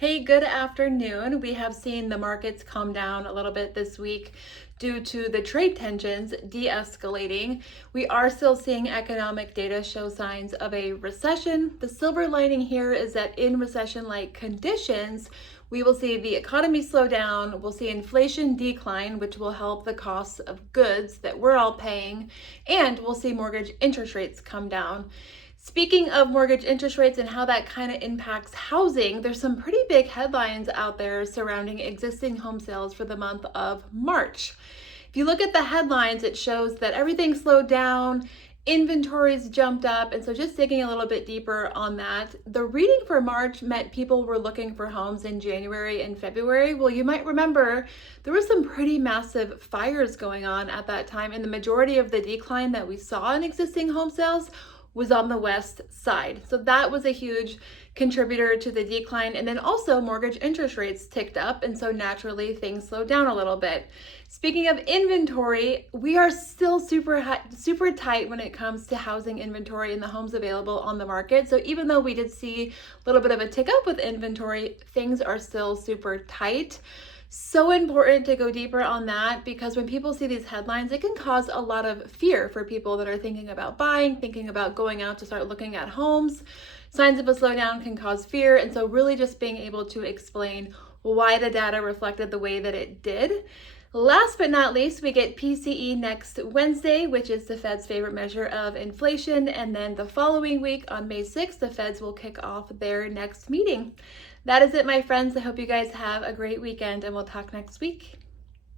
Hey, good afternoon. We have seen the markets calm down a little bit this week due to the trade tensions de-escalating. We are still seeing economic data show signs of a recession. The silver lining here is that in recession-like conditions, we will see the economy slow down, we'll see inflation decline, which will help the costs of goods that we're all paying, and we'll see mortgage interest rates come down. Speaking of mortgage interest rates and how that kind of impacts housing, there's some pretty big headlines out there surrounding existing home sales for the month of March. If you look at the headlines, it shows that everything slowed down, inventories jumped up, and so just digging a little bit deeper on that, the reading for March meant people were looking for homes in January and February. Well, you might remember there was some pretty massive fires going on at that time, and the majority of the decline that we saw in existing home sales was on the west side. So that was a huge contributor to the decline. And then also mortgage interest rates ticked up. And so naturally things slowed down a little bit. Speaking of inventory, we are still super tight when it comes to housing inventory and the homes available on the market. So even though we did see a little bit of a tick up with inventory, things are still super tight. So important to go deeper on that because when people see these headlines, it can cause a lot of fear for people that are thinking about buying, thinking about going out to start looking at homes. Signs of a slowdown can cause fear. And so really just being able to explain why the data reflected the way that it did. Last but not least, we get PCE next Wednesday, which is the Fed's favorite measure of inflation. And then the following week on May 6th, the Feds will kick off their next meeting. That is it, my friends. I hope you guys have a great weekend and we'll talk next week.